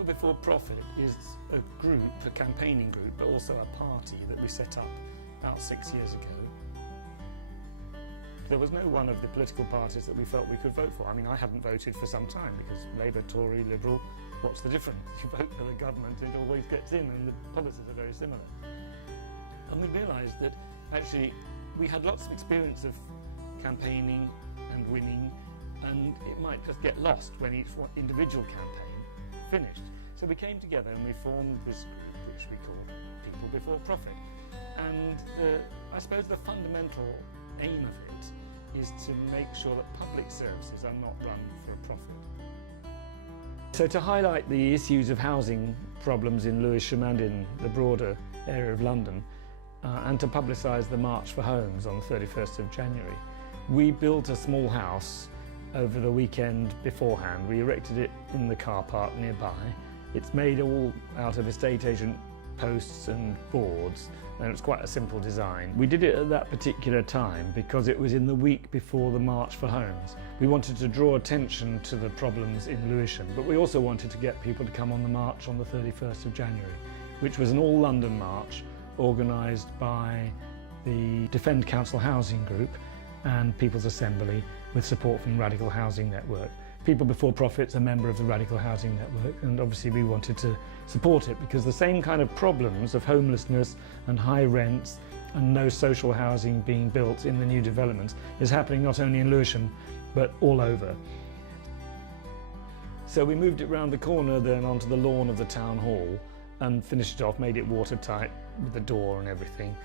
People Before Profit is a group, a campaigning group, but also a party that we set up about 6 years ago. There was no one of the political parties that we felt we could vote for. I mean, I haven't voted for some time because Labour, Tory, Liberal, what's the difference? You vote for the government, it always gets in, and the policies are very similar. And we realised that actually we had lots of experience of campaigning and winning, and it might just get lost when each individual campaign finished. So we came together and we formed this group which we call People Before Profit. And I suppose the fundamental aim of it is to make sure that public services are not run for a profit. So to highlight the issues of housing problems in Lewisham and in the broader area of London, and to publicise the March for Homes on the 31st of January, we built a small house over the weekend beforehand. We erected it in the car park nearby. It's made all out of estate agent posts and boards, and it's quite a simple design. We did it at that particular time because it was in the week before the March for Homes. We wanted to draw attention to the problems in Lewisham, but we also wanted to get people to come on the march on the 31st of January, which was an all-London march organised by the Defend Council Housing Group and People's Assembly with support from the Radical Housing Network. People Before Profit's a member of the Radical Housing Network, and obviously we wanted to support it because the same kind of problems of homelessness and high rents and no social housing being built in the new developments is happening not only in Lewisham but all over. So we moved it round the corner then onto the lawn of the town hall and finished it off, made it watertight with the door and everything.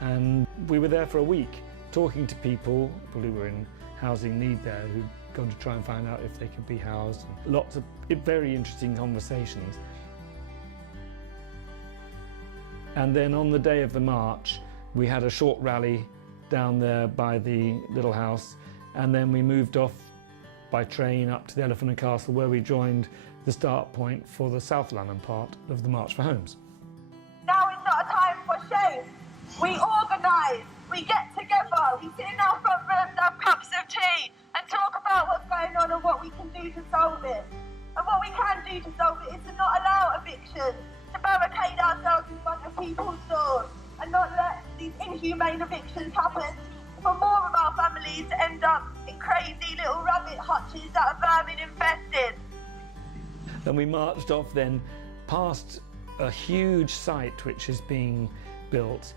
And we were there for a week talking to people who were in housing need there, who'd gone to try and find out if they could be housed. Lots of very interesting conversations. And then on the day of the march, we had a short rally down there by the little house, and then we moved off by train up to the Elephant and Castle, where we joined the start point for the South London part of the March for Homes. Now is not a time for shame. We organise, we get together, we sit in our front rooms, have cups of tea and talk about what's going on and what we can do to solve it. And what we can do to solve it is to not allow evictions, to barricade ourselves in front of people's doors and not let these inhumane evictions happen for more of our families to end up in crazy little rabbit hutches that are vermin infested. And we marched off then past a huge site which is being built.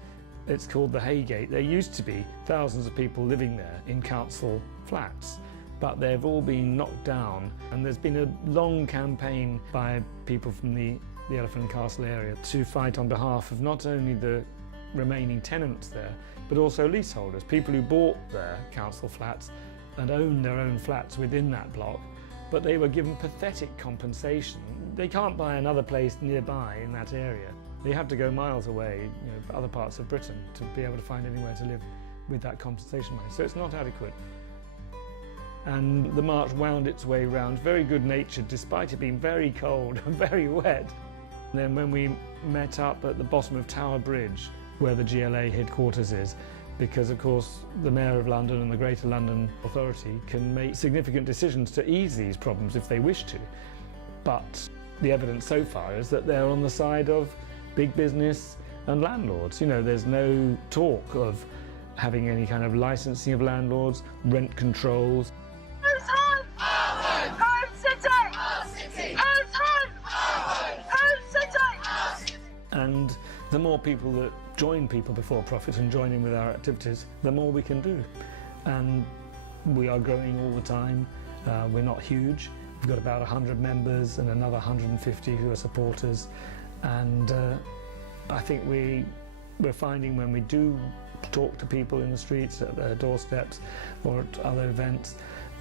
It's called the Haygate. There used to be thousands of people living there in council flats, but they've all been knocked down, and there's been a long campaign by people from the Elephant and Castle area to fight on behalf of not only the remaining tenants there, but also leaseholders, people who bought their council flats and owned their own flats within that block, but they were given pathetic compensation. They can't buy another place nearby in that area. They have to go miles away, other parts of Britain, to be able to find anywhere to live with that compensation money. So it's not adequate. And the march wound its way round, very good-natured, despite it being very cold and very wet. And then when we met up at the bottom of Tower Bridge, where the GLA headquarters is, because of course the Mayor of London and the Greater London Authority can make significant decisions to ease these problems if they wish to. But the evidence so far is that they're on the side of big business and landlords. There's no talk of having any kind of licensing of landlords, rent controls. Who's home? Our home! Home city! Our city! Who's home? Our home! Home city! Our city! And the more people that join People Before Profit and join in with our activities, the more we can do. And we are growing all the time. We're not huge. We've got about 100 members and another 150 who are supporters. And I think we're finding when we do talk to people in the streets, at their doorsteps or at other events,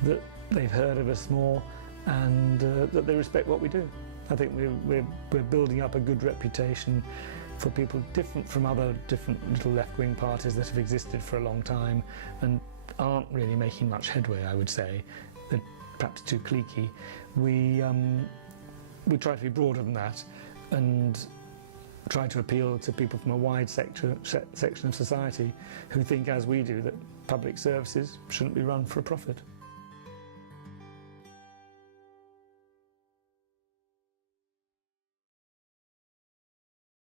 that they've heard of us more and that they respect what we do. I think we're building up a good reputation for people different from other different little left-wing parties that have existed for a long time and aren't really making much headway, I would say. They're perhaps too cliquey. We try to be broader than that and try to appeal to people from a wide section of society who think, as we do, that public services shouldn't be run for a profit.